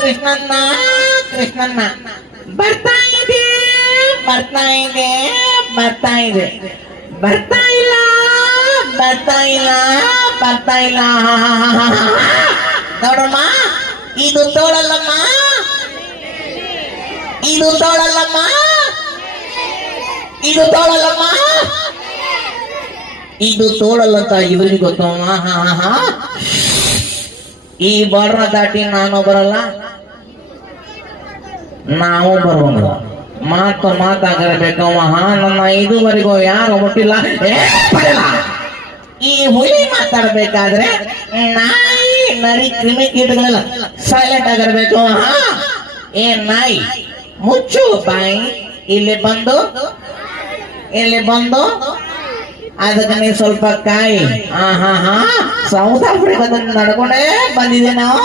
ಕೃಷ್ಣಣ್ಣ ಕೃಷ್ಣಣ್ಣ ಬರ್ತಾ ಇದೆ ಬರ್ತಾ ಇದೆ ಬರ್ತಾ ಇದೆ ಬರ್ತಾ ಇಲ್ಲ ಬರ್ತಾ ಇಲ್ಲ ಬರ್ತಾ ಇಲ್ಲ ನೋಡಮ್ಮ ಇದು ತೋಳಲ್ಲಮ್ಮ ಇದು ತೋಳಲ್ಲಮ್ಮ ಇದು ತೋಳಲ್ಲಮ್ಮ ಇದು ತೋಳಲ್ಲಂತ ಇವರಿಗೆ ಗೊತ್ತಮ್ಮ ಈ ಬಾರ್ಡರ್ ದಾಟಿ ನಾನು ಬರಲ್ಲ ನಾವು ಬರೋಣ ಮಾತಾಗಿರ್ಬೇಕಮ್ಮ ನನ್ನ ಇದುವರೆಗೂ ಯಾರು ಮುಟ್ಟಿಲ್ಲ ಈ ಹುಲಿ ಮಾತಾಡ್ಬೇಕಾದ್ರೆ ನಾಯಿ ನರಿ ಕ್ರಿಮಿ ಕೀಟಗಳೆಲ್ಲ ಸೈಲೆಂಟ್ ಆಗಿರ್ಬೇಕು ಏ ನಾಯಿ ಮುಚ್ಚು ಬಾಯಿ ಇಲ್ಲಿ ಬಂದು ಅದಕ್ಕೆ ನೀವು ಸ್ವಲ್ಪ ಕಾಯಿ ಸೌತ್ ಆಫ್ರಿಕಾದಲ್ಲಿ ನಡ್ಕೊಂಡೇ ಬಂದಿದೆ ನಾವು